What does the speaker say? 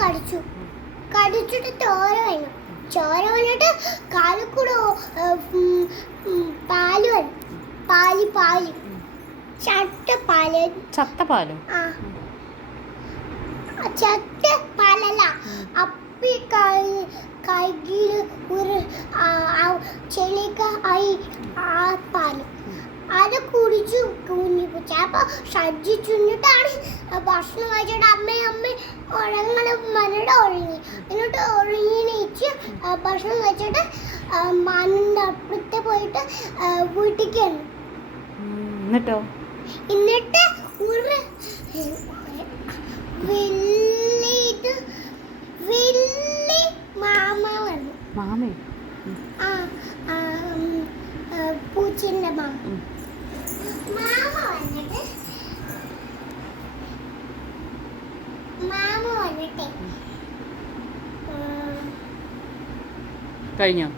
കടിച്ചു. കടിച്ചിട്ട് ചോര വീണു. ചോര വീണിട്ട് കാലിൽ കൂടെ പാല് വന്നു. പാല് ചട്ടപ്പാല്. ചത്തപാലോ? ആ ചത്ത പാലല്ല. അപ്പി കൈയിൽ ഒരു ചെളിക്ക ആയി ആ പാല് അത് കുടിച്ചു കുഞ്ഞിപ്പൂച്ച. അപ്പൊ ശ്രദ്ധിച്ചിട്ടാണ് ഭക്ഷണം കഴിച്ചിട്ട് അമ്മ ഉറങ്ങണം മനയുടെ ഒഴുങ്ങി. എന്നിട്ട് ഒഴുങ്ങിച്ച് ഭക്ഷണം കഴിച്ചിട്ട് മാനിന്റെ അപ്പുറത്ത് പോയിട്ട് വീട്ടിലേക്ക് വന്നു. എന്നിട്ടോ? എന്നിട്ട് ഒരു വലിയ മാമ വന്നു. മാമേ? പൂച്ചന്റെ മാമ വന്നിട്ട് കഴിഞ്ഞോ?